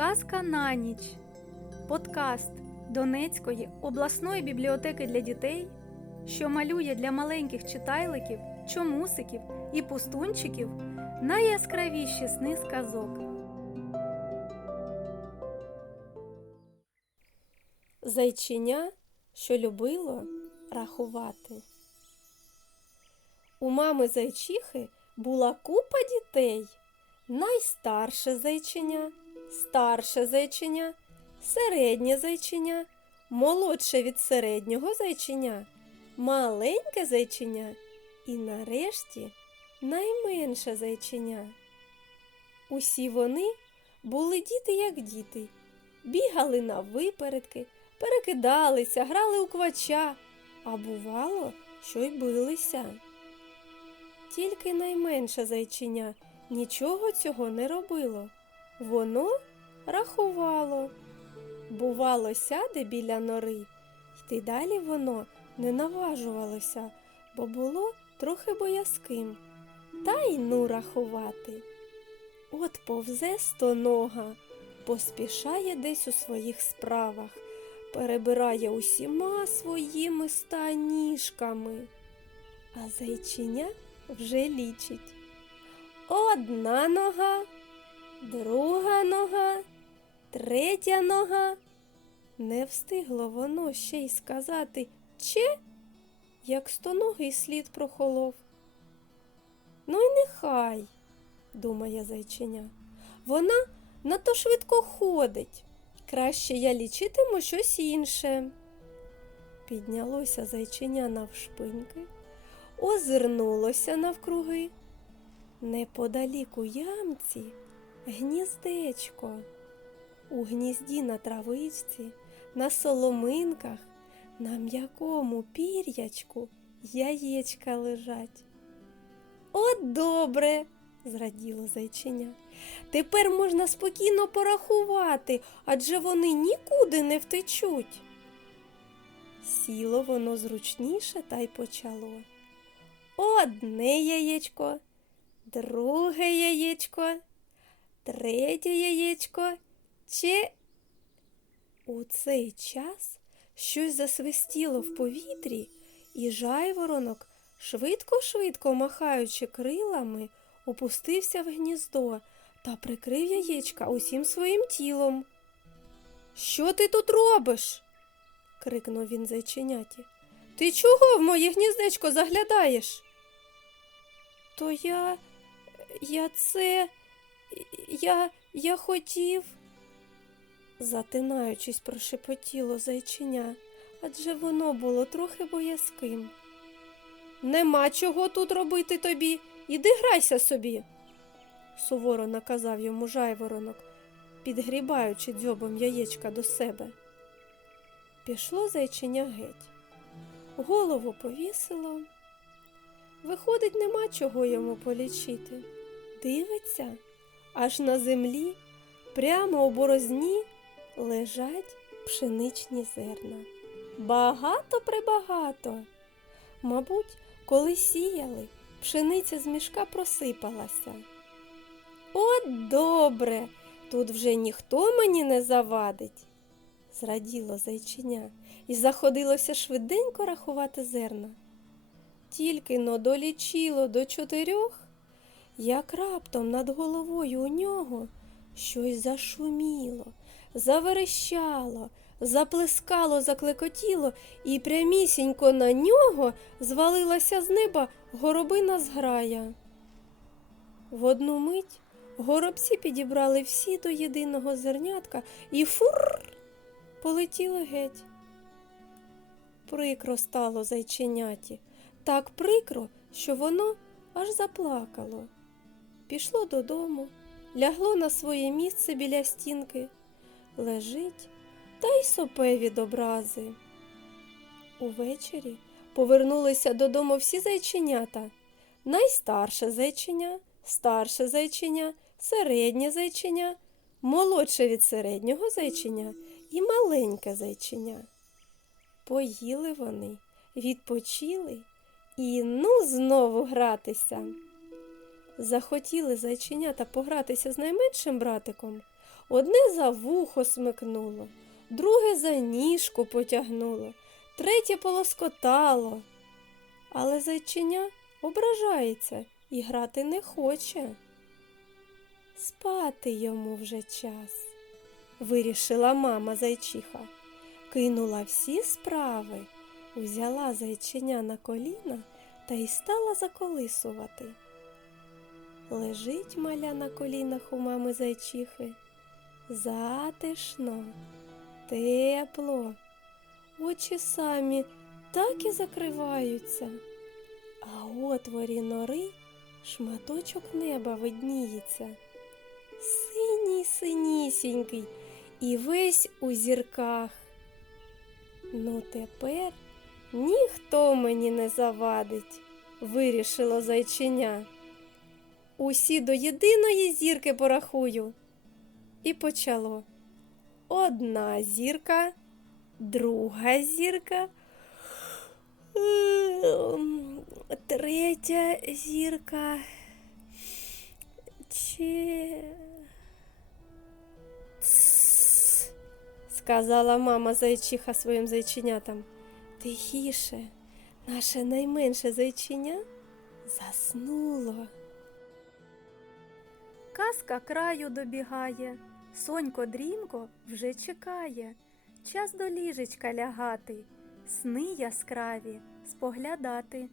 Казка на ніч. Подкаст Донецької обласної бібліотеки для дітей, що малює для маленьких читайликів, чомусиків і пустунчиків найяскравіші сни з казок. Зайчиня, що любило рахувати. У мами зайчихи була купа дітей. Найстарше зайчиня, старше зайчиня, середнє зайчиня, молодше від середнього зайчиня, маленьке зайчиня і нарешті найменше зайчиня. Усі вони були діти, як діти, бігали на випередки, перекидалися, грали у квача, а бувало, що й билися. Тільки найменше зайчиня нічого цього не робило. Воно рахувало. Бувало, сяде біля нори, йти далі воно не наважувалося, бо було трохи боязким. Та й ну рахувати. От повзе стонога, поспішає десь у своїх справах, перебирає усіма своїми ста ніжками. А зайчиня вже лічить. Одна нога, друга нога, третя нога. Не встигло воно ще й сказати че, як стоногий слід прохолов. Ну й нехай, думає зайчиня. Вона надто швидко ходить. Краще я лічитиму щось інше. Піднялося зайчиня навшпиньки, озирнулося навкруги. Неподалік у ямці гніздечко. У гнізді на травичці, на соломинках, на м'якому пір'ячку яєчка лежать. От добре, зраділо зайчиня. Тепер можна спокійно порахувати, адже вони нікуди не втечуть. Сіло воно зручніше та й почало. Одне яєчко, друге яєчко, третє яєчко, че. У цей час щось засвистіло в повітрі, і жайворонок, швидко-швидко махаючи крилами, опустився в гніздо та прикрив яєчка усім своїм тілом. Що ти тут робиш? крикнув він зайченяті. Ти чого в моє гніздечко заглядаєш? То я. я це. Я. я хотів. Затинаючись, прошепотіло зайчиня, адже воно було трохи боязким. Нема чого тут робити тобі, іди грайся собі, суворо наказав йому жайворонок, підгрібаючи дзьобом яєчка до себе. Пішло зайчиня геть. Голову повісило. Виходить, нема чого йому полічити. Дивиться, аж на землі, прямо у борозні, лежать пшеничні зерна. Багато прибагато. Мабуть, коли сіяли, пшениця з мішка просипалася. От добре, тут вже ніхто мені не завадить, зраділо зайчиня і заходилося швиденько рахувати зерна. Тільки но долічило до чотирьох, як раптом над головою у нього щось зашуміло, заверещало, заплескало, заклекотіло, і прямісінько на нього звалилася з неба горобина зграя. В одну мить горобці підібрали всі до єдиного зернятка і фур полетіли геть. Прикро стало зайченяті, так прикро, що воно аж заплакало. Пішло додому, лягло на своє місце біля стінки, лежить та й сопе від. Увечері повернулися додому всі зайченята. Найстарше зайченя, старше зайченя, середнє зайченя, молодше від середнього зайченя і маленьке зайченя. Поїли вони, відпочили і ну знову гратися. Захотіли зайченята погратися з найменшим братиком. Одне за вухо смикнуло, друге за ніжку потягнуло, третє полоскотало. Але зайчиня ображається і грати не хоче. Спати йому вже час, вирішила мама зайчиха, кинула всі справи, узяла зайчиня на коліна та й стала заколисувати. Лежить маля на колінах у мами зайчихи. Затишно, тепло, очі самі так і закриваються, а у отворі нори шматочок неба видніється. Синій синісінький і весь у зірках. Ну тепер ніхто мені не завадить, вирішило зайчиня. Усі до єдиної зірки порахую. І почало. Одна зірка, друга зірка, ем, третя зірка. Чи... Сказала мама зайчиха своїм зайченятам. Тихіше, наше найменше зайчиня заснуло. Казка краю добігає, сонько дрімко вже чекає. Час до ліжечка лягати, сни яскраві споглядати.